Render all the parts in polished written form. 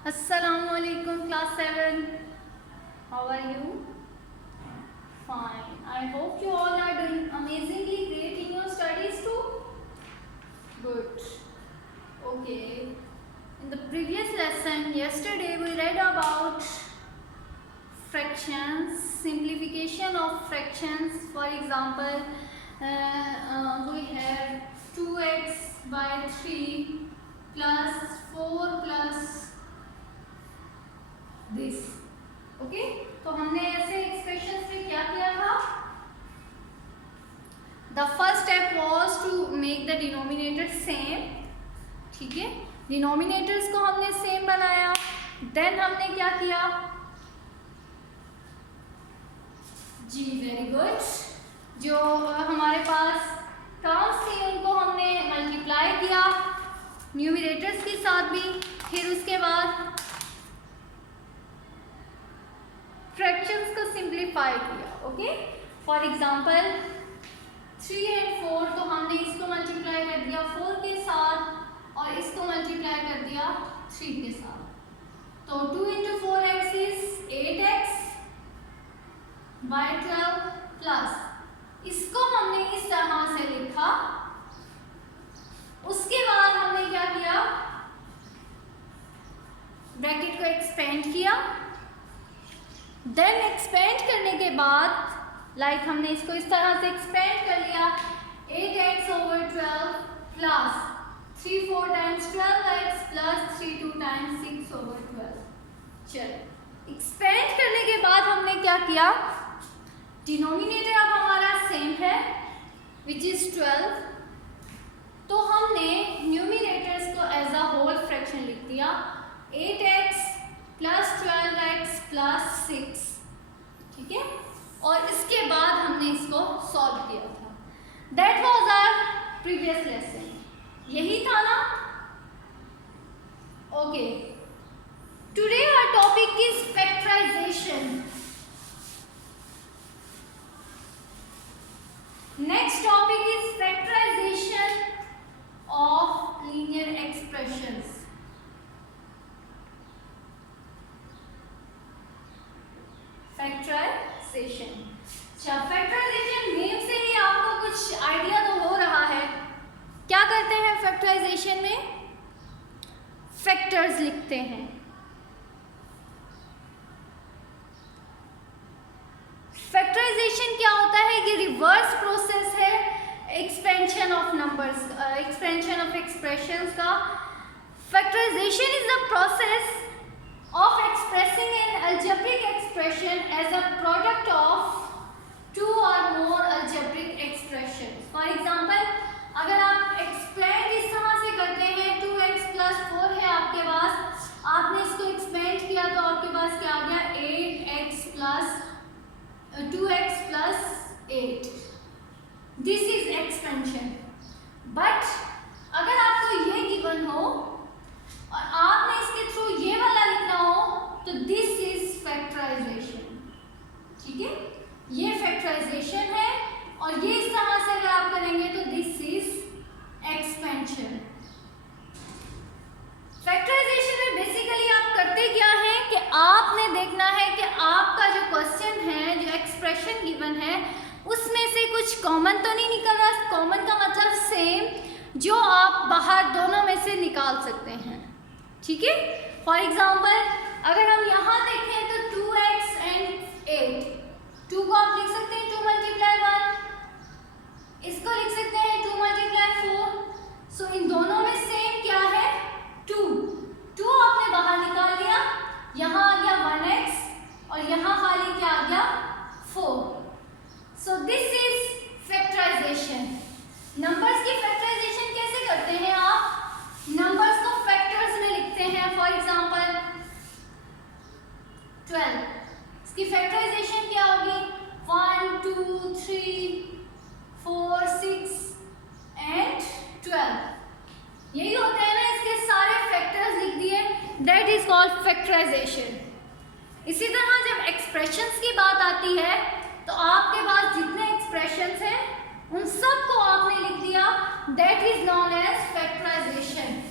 Assalamualaikum class 7. How are you? Fine. I hope you all are doing amazingly great in your studies too. Good. Okay. In the previous lesson yesterday we read about fractions, simplification of fractions. For example, we have 2x by 3 plus 4 plus this. Okay, तो हमने ऐसे expressions में क्या किया था? The first step was to make the denominator same. ठीक है, denominators को हमने सेम बनाया। देन हमने क्या किया? जी वेरी गुड, जो हमारे पास टर्म्स थी उनको हमने मल्टीप्लाई किया न्यूमरेटर्स के साथ भी। फिर उसके बाद फ्रैक्शंस को सिंप्लीफाई किया। ओके, फॉर एग्जांपल 3 और 4, तो हमने इसको मल्टीप्लाई कर दिया 4 के साथ और इसको मल्टीप्लाई कर दिया 3 के साथ। तो 2 into 4x is 8x bye 12 plus इसको हमने इस तरह से लिखा। उसके बाद हमने क्या किया? ब्रैकेट को एक्सपेंड किया। देन एक्सपेंड करने के बाद लाइक हमने इसको इस तरह से एक्सपेंड कर लिया 8x over 12 plus 3 4 times 12x plus 3 2 times 6 over 12। चलो, एक्सपेंड करने के बाद हमने क्या किया? डिनोमिनेटर अब हमारा सेम है विच इज 12, तो हमने न्यूमिनेटर्स को एज अ होल फ्रैक्शन लिख दिया 8x प्लस 12x प्लस 6। ठीक है, और इसके बाद हमने इसको सॉल्व किया था। That was our previous lesson. यही था ना? Okay, today our topic is factorisation. Next topic is factorisation of linear expressions. Factorisation. अच्छा, फैक्टराइजेशन नेम से ही आपको कुछ आइडिया तो हो रहा है। क्या करते हैं फैक्टराइजेशन में? फैक्टर्स लिखते हैं। फैक्टराइजेशन क्या होता है? ये रिवर्स प्रोसेस है expansion of numbers, expansion of expressions का। Factorization is the process of expressing an algebraic expression as a product of two or more algebraic expressions. For example, अगर आप एक्सपेंड इस तरह से करते हैं 2x प्लस 4 है आपके पास, आपने इसको एक्सपेंड किया तो आपके पास क्या आ गया? 8x plus 2x plus 8। This is expansion. But अगर आपको ये गिवन हो और आपने इसके थ्रू ये वाला लिखना हो तो दिस इज फैक्टराइजेशन। ठीक है, ये फैक्टराइजेशन है और ये इस तरह से अगर आप करेंगे तो दिस इज एक्सपेंशन। फैक्टराइजेशन में बेसिकली आप करते क्या है कि आपने देखना है कि आपका जो क्वेश्चन है, जो एक्सप्रेशन गिवन है, उसमें से कुछ कॉमन तो नहीं निकल रहा। कॉमन का मतलब सेम, जो आप बाहर दोनों में से निकाल सकते हैं। ठीक है, फॉर एग्जाम्पल अगर हम यहाँ देखें तो 2x एंड 8, 2 को आप लिख सकते हैं 2 मल्टीप्लाई 1, इसको लिख सकते हैं 2 मल्टीप्लाई 4। सो इन दोनों में सेम क्या है? 2 आपने बाहर निकाल लिया, यहाँ आ गया 1x और यहाँ खाली क्या आ गया? 4। So this is factorisation. Numbers की फैक्टराइजेशन कैसे करते हैं? आप नंबर्स को फैक्टर्स में लिखते हैं। फॉर एग्जांपल 12, इसकी फैक्टराइजेशन क्या होगी? 1 2 3 4 6 एंड 12। यही होते हैं ना, इसके सारे फैक्टर्स लिख दिए। That is called factorisation. इसी तरह जब एक्सप्रेशंस की बात आती है तो आपके पास जितने एक्सप्रेशंस हैं उन सब को आपने लिख दिया। That is known as factorisation.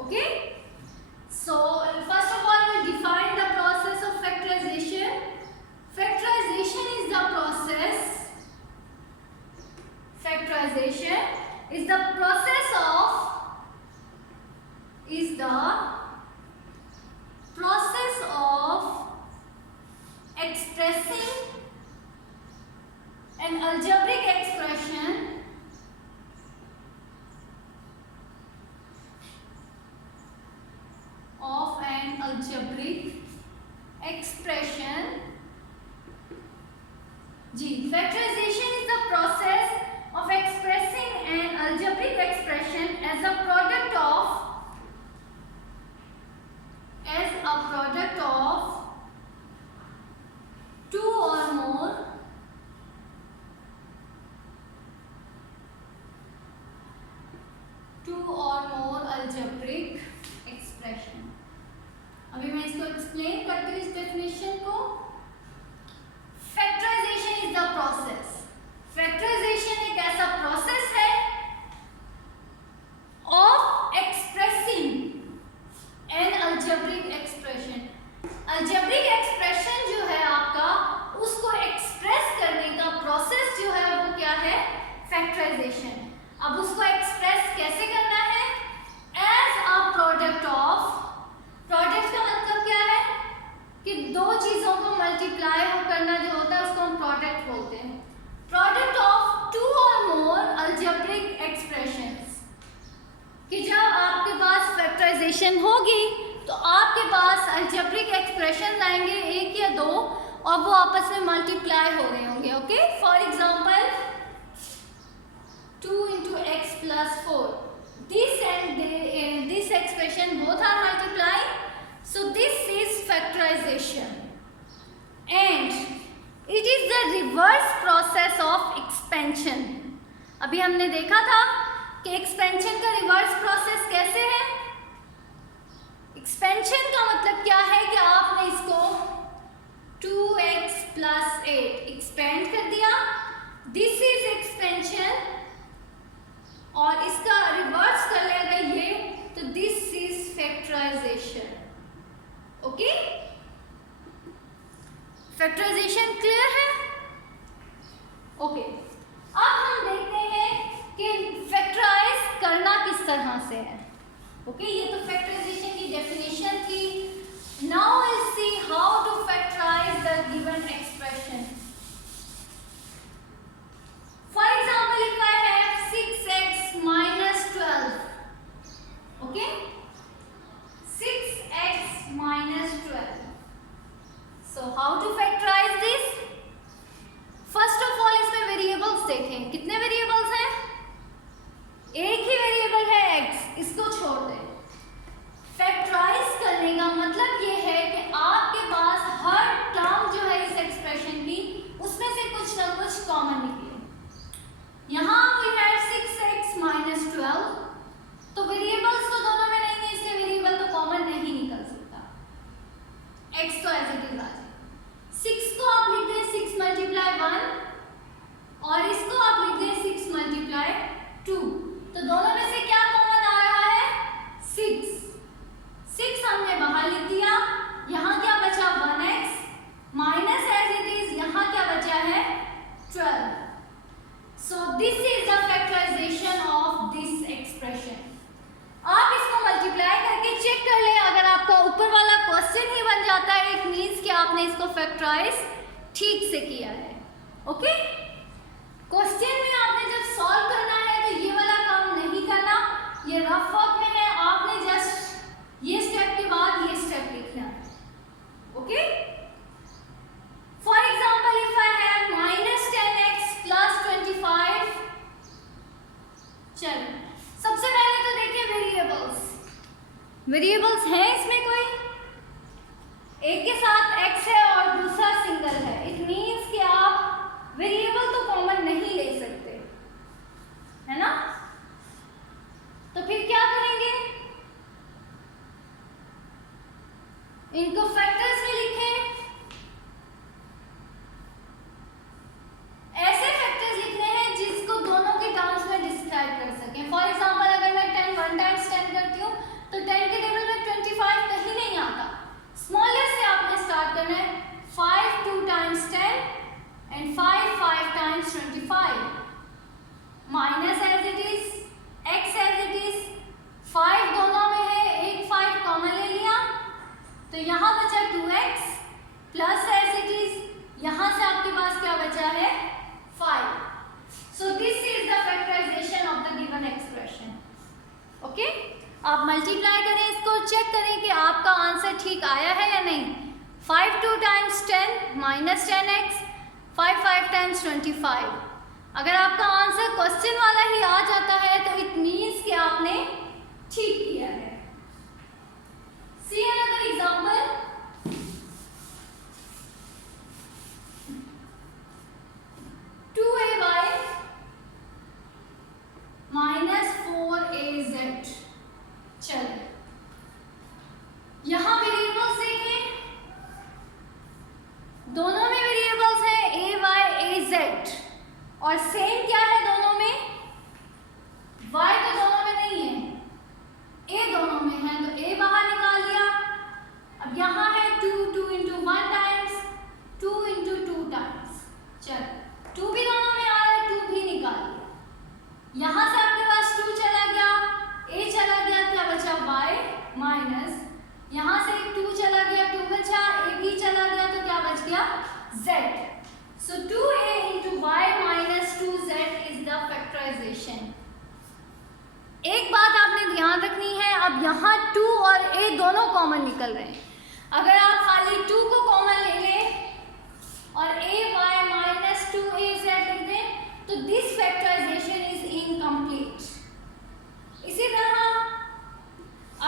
Okay, is the process of expressing an algebraic expression Factorization is the process of expressing an algebraic expression as a product of two or more algebraic expression. अभी मैं इसको explain करती हूँ इस definition को. Factorisation is the process. Factorisation एक ऐसा process है of expressing an algebraic expression. Algebraic expression जो है आपका, उसको एक्सप्रेस करने का प्रोसेस जो है वो क्या है? फैक्टराइजेशन. अब उसको एक्सप्रेस कैसे करना है? As a product of. Product का मतलब क्या है? कि दो चीजों को मल्टीप्लाई करना जो होता है उसको हम प्रोडक्ट बोलते हैं. प्रोडक्ट ऑफ टू और मोर अलजेब्रिक एक्सप्रेशंस. कि जब आपके पास फैक्टराइजेशन होगी तो आपके पास अलजेब्रिक एक्सप्रेशन आएंगे एक या दो, और वो आपस में मल्टीप्लाई हो रहे होंगे. Okay, for example 2 into x plus 4. This expression both are multiplying. So this is factorization, and it is the reverse process of expansion. अभी हमने देखा था कि एक्सपेंशन का रिवर्स प्रोसेस कैसे है. एक्सपेंशन का मतलब क्या है कि आपने इसको 2x plus 8 एक्सपेंड कर दिया. This is expansion. और इसका रिवर्स कर लेगा ये, तो this is factorisation. Okay, factorisation clear है? ओके, अब हम देखते हैं कि फैक्टराइज करना किस तरह से है. ओके, ये तो फैक्टराइजेशन की डेफिनेशन थी. Now will see how to factorise the given expression. For example, if I have 6x minus 12, okay, 6x minus 12. So how to factorize this? First of all, इसमें वेरिएबल्स देखें. कितने variables हैं? एक ही variable है x, इसको छोड़ दें. Factorise करने का मतलब ये है कि आपके पास हर टर्म जो है इस एक्सप्रेशन की, उसमें से कुछ ना कुछ कॉमन निकले. यहाँ we have 6x minus 12, तो वेरिएबल्स तो दोनों में नहीं है, इसलिए वेरिएबल तो कॉमन नहीं निकल सकता. x तो एज इट इज आ जाए. 6 को आप लिख दें 6 मल्टीप्लाई 1, और इसको आप लिख दें 6 मल्टीप्लाई 2. तो दोनों में से क्या कॉमन आ रहा है? 6. 6 हमने बाहर लिख दिया. यहाँ क्या बचा? 1x minus as it is यहाँ क्या बचा है? 12. So this is the factorization of this expression. आप इसको मल्टीप्लाई करके चेक कर ले. अगर आपका ऊपर वाला क्वेश्चन ही बन जाता है, इट मीन्स कि आपने इसको फैक्टराइज ठीक से किया है. ओके, क्वेश्चन में आपने जब सॉल्व करना है तो ये वाला काम नहीं करना. ये रफ वर्क में है, आपने जस्ट ये स्टेप के बाद ये स्टेप लिखना है. Okay, for example if I have minus 10x plus 25. चलो, सबसे पहले तो देखिए वेरिएबल्स. वेरिएबल्स हैं इसमें कोई? एक के साथ x है और दूसरा सिंगल है. इट मीन्स कि आप वेरिएबल तो कॉमन नहीं ले सकते, है ना? तो फिर क्या करेंगे? इनको फैक्टर्स में लिखें. ऐसे फैक्टर्स लिखने हैं जिसको दोनों के टर्म्स में डिस्क्राइब कर सकें. फॉर एग्जांपल अगर मैं 10 1 टाइम्स 10 करती हूँ तो 10 के टेबल में 25 कहीं नहीं आता. स्मॉलेस्ट से आपने स्टार्ट करना है. 5 2 times 10 and 5 5 times 25. Minus as it is, x as it is. 5 दोनों में है, एक आपका आंसर ठीक आया है या नहीं। 5 2 टाइम्स 10 माइनस 10x, 5 5 टाइम्स 25। अगर आपका आंसर क्वेश्चन वाला ही आ जाता है तो इट मीन्स कि आपने ठीक किया है। See another example. 2ay minus 4az। चलो यहां वेरिएबल्स देखें, दोनों में वेरिएबल्स है ए वाई ए जेड, और सेम क्या है दोनों में, y तो दोनों में नहीं है, a दोनों में है, तो a बाहर निकाल लिया। अब यहाँ है 2 2 इंटू 1 टाइम्स 2 इंटू 2 टाइम्स, चल 2 भी दोनों में आ रहा है, 2 भी निकाल लिया। यहाँ से आपके पास 2 चला गया, a चला गया, क्या बचा y माइनस, यहाँ से 2 चला गया, 2 बचा, a भी चला गया, तो क्या बच गया z। So 2a into y minus 2z is the factorization। एक बात आपने ध्यान रखनी है, अब यहाँ 2 और a दोनों कॉमन निकल रहे हैं। अगर आप खाली 2 को कॉमन ले लें और a y minus 2az लिख दें तो दिस फैक्टराइजेशन इज इनकम्प्लीट। इसी तरह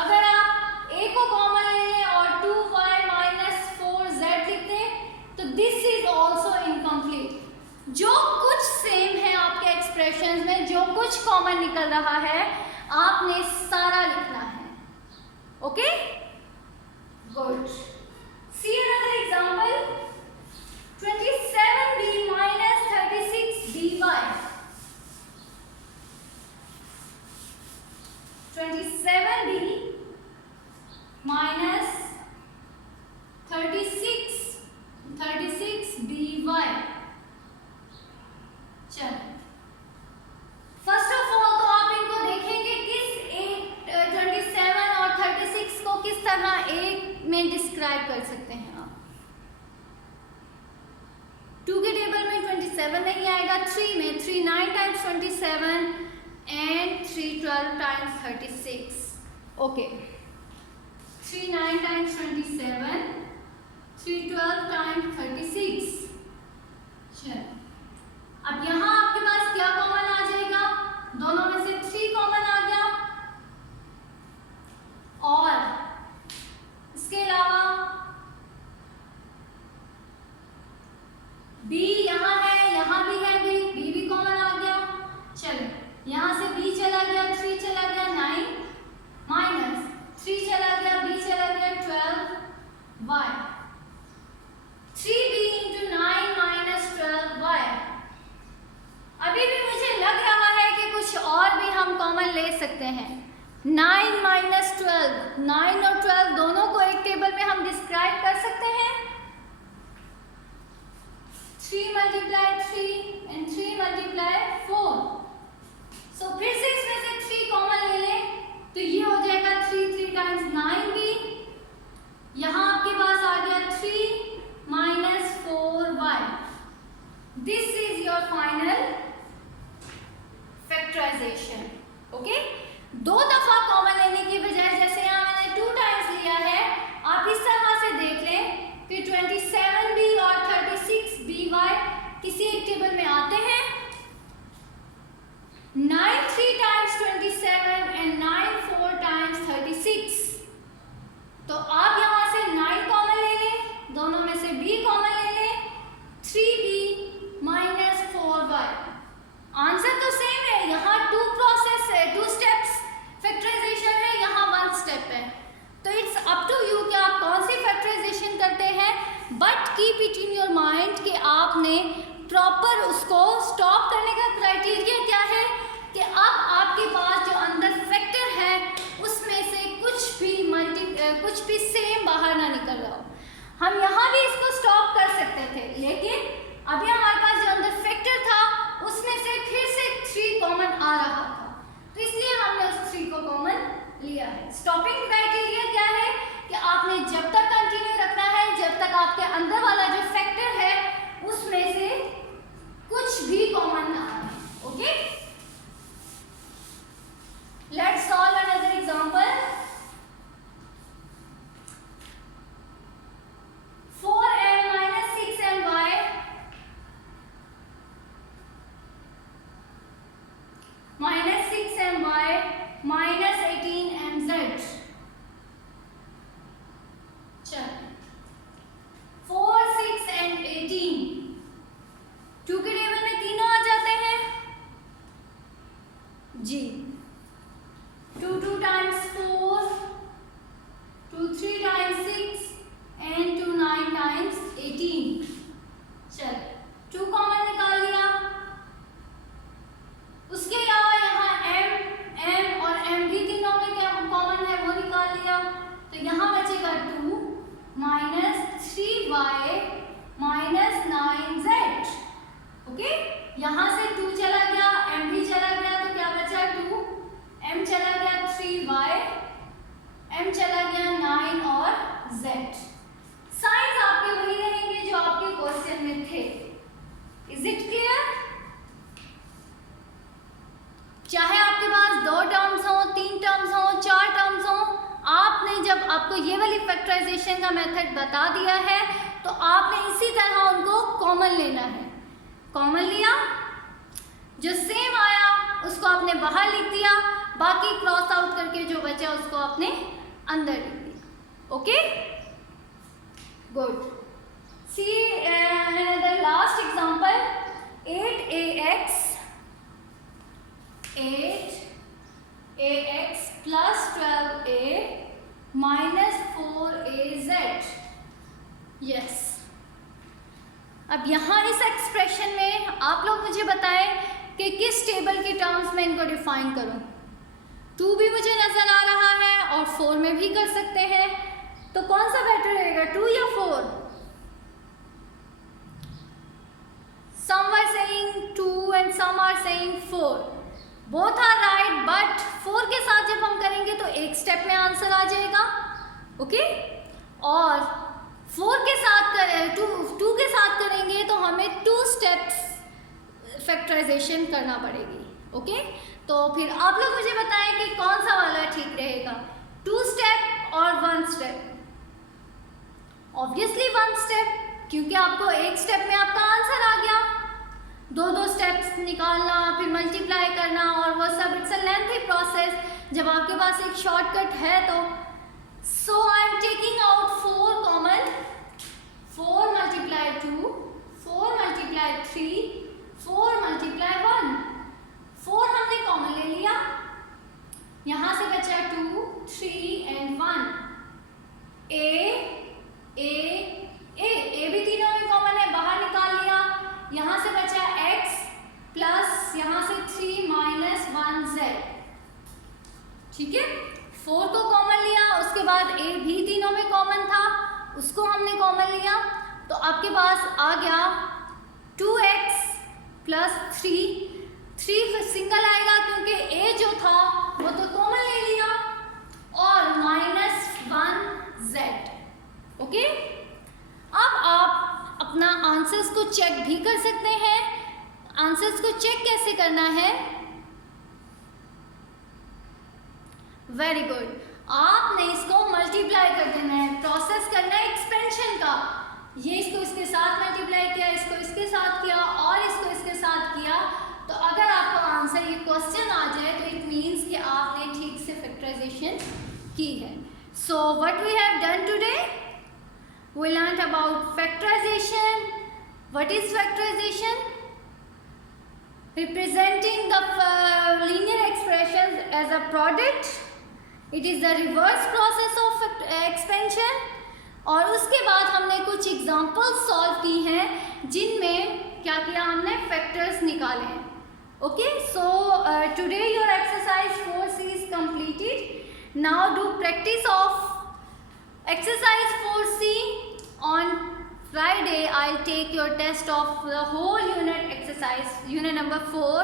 अगर आप a को कॉमन ले लें और 2y minus 4z लिख दें तो दिस इज ऑल्सो इनकम्प्लीट। जो कुछ सेम है आपके एक्सप्रेशंस में, जो कुछ कॉमन निकल रहा है, आपने सारा लिखना है। Okay, good. See another example, 27b minus 36by। 27b minus 36by। चलो फर्स्ट ऑफ ऑल तो आप इनको देखेंगे किस 27 और 36 को किस तरह एक में डिस्क्राइब कर सकते हैं आप। 2 के टेबल में 27 नहीं आएगा, 3 में 3 9 times 27 and 3 12 times 36। Okay, 3 9 times 27, 3 12 times 36। चलो अब यहाँ आपके पास क्या कॉमन आ जाएगा, दोनों में से 3 कॉमन आ गया, और इसके अलावा b यहाँ है, यहाँ भी है b भी कॉमन आ गया। चलो यहाँ से b चला गया, 3 चला गया 9 माइनस 3 चला गया, b चला गया 12y, 3b into 9 minus 12y। अभी भी मुझे लग रहा है कि कुछ और भी हम कॉमन ले सकते हैं। 9 माइनस 12, 9 और 12 दोनों को एक टेबल में हम डिस्क्राइब कर सकते हैं। 3 मल्टीप्लाई 3 एंड 3 मल्टीप्लाई 4। सो फिर से इसमें से 3 कॉमन ले लें तो ये हो जाएगा 3 3 टाइम्स 9 भी, यहाँ आपके पास आ गया 3 minus 4y। This is your final factorisation. Okay, 2 दफा कॉमन लेने की बजाय जैसे यहाँ मैंने 2 टाइम्स लिया है, आप इस तरह से देख लें, फिर 27b और 36by किसी एक टेबल में आते हैं। 9 3 टाइम्स 27 एंड 9 4 टाइम्स 36। तो आप यहाँ से 9 कॉमन ले लें, दोनों में से b कॉमन ले लें, 3b माइनस 4y। आंसर तो सेम है, यहाँ 2 प्रोसेस है, 2 स्टेप्स फैक्टराइजेशन है, यहाँ 1 स्टेप है। तो इट्स अप टू यू कि आप कौन सी फैक्टराइजेशन करते हैं, but keep it in your mind कि आपने प्रॉपर उसको स्टॉप करने का क्राइटेरिया क्या है कि अब आपके पास जो अंदर फैक्टर है उसमें से कुछ भी सेम बाहर ना निकल रहा हो। हम यहाँ भी इसको स्टॉप कर सकते थे, लेकिन अभी हमारे पास जो अंदर फैक्टर था उसमें से फिर से 3 कॉमन आ रहा था, तो इसलिए हमने उस 3 को कॉमन लिया है। स्टॉपिंग क्राइटेरिया क्या है कि आपने जब तक कंटिन्यू रखना है जब तक आपके अंदर वाला जो फैक्टर है उसमें से कुछ भी कॉमन ना आए। Okay, let's solve another example. 3 times 6 and 2 9 times 18. चल 2 कॉमन निकाल लिया। उसके अलावा यहाँ m और m भी तीनों में क्या कॉमन है वो निकाल लिया। तो यहाँ बचेगा 2 minus 3y minus 9z। Okay, यहाँ से 2 चला गया, m भी चला गया, तो क्या बचा 2, m चला गया 3y, m चला गया 9 और z। साइंस आपके वही रहेंगे जो आपके क्वेश्चन में थे। Is it clear? चाहे आपके पास 2 टर्म्स हो, 3 टर्म्स हो, 4 टर्म्स हो, आपने जब आपको ये वाली फैक्टराइजेशन का मेथड बता दिया है तो आपने इसी तरह उनको कॉमन लेना है। कॉमन लिया, जो सेम आया उसको आपने बाहर लिख दिया, बाकी क्रॉस आउट करके जो बचा उसको आपने अंदर लिख दिया। Okay, good. See the last example, 8ax plus 12a minus 4az। Yes, अब यहाँ इस एक्सप्रेशन में आप लोग मुझे बताएं कि किस टेबल के टर्म्स में इनको डिफाइन करूं। 2 भी मुझे नजर आ रहा है और 4 में भी कर सकते हैं, तो कौन सा बेटर रहेगा, 2 या 4? Some are saying 2 and some are saying 4. Both are right, but 4 के साथ जब हम करेंगे तो एक स्टेप में आंसर आ जाएगा। ओके, और 4 के साथ करें, 2 के साथ करेंगे तो हमें 2 स्टेप्स फैक्टराइजेशन करना पड़ेगी। ओके, तो फिर आप लोग मुझे बताएं कि कौन सा वाला ठीक रहेगा, 2 स्टेप और 1 स्टेप। ऑब्वियसली 1 स्टेप, क्योंकि आपको एक स्टेप में आपका आंसर आ गया। 2 स्टेप्स निकालना, फिर मल्टीप्लाई करना और वो सब, इट्स अ लेंथी प्रोसेस। जब आपके पास एक शॉर्टकट है तो so I am taking out 4 common, 4 multiply 2, 4 multiply 3, 4 multiply 1। 4 हमने कॉमन ले लिया, यहाँ से बचा 2, 3 and 1। ए भी तीनों में कॉमन है, बाहर निकाल लिया। यहाँ से बचा x प्लस यहाँ से 3 माइनस 1z। ठीक है, 4 को कॉमन लिया, उसके बाद a भी तीनों में कॉमन था, उसको हमने कॉमन लिया, तो आपके पास आ गया 2x प्लस 3 सिंगल आएगा क्योंकि a जो था वो तो कॉमन ले लिया, और माइनस 1z। ओके, अब आप अपना आंसर्स को चेक भी कर सकते हैं। आंसर्स को चेक कैसे करना है? वेरी गुड, आपने इसको मल्टीप्लाई कर देना है, प्रोसेस करना है एक्सपेंशन का। ये इसको इसके साथ मल्टीप्लाई किया, इसको इसके साथ किया और इसको इसके साथ किया, तो अगर आपका आंसर ये क्वेश्चन आ जाए तो इट मीन्स कि आपने ठीक से फैक्टराइजेशन की है। So what we have done today, we learned about factorization. What is factorization? Representing the linear expressions as a product. It is the reverse process of expansion. और उसके बाद हमने कुछ एग्जाम्पल्स सॉल्व की हैं जिनमें क्या किया, हमने फैक्टर्स निकाले हैं। Okay, so today your exercise 4C is completed. Now do practice of exercise 4C. On Friday I'll take your test of the whole unit exercise, unit number 4,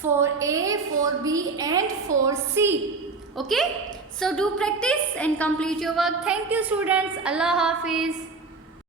4A, 4B and 4C. Okay, so do practice and complete your work. Thank you students. Allah Hafiz.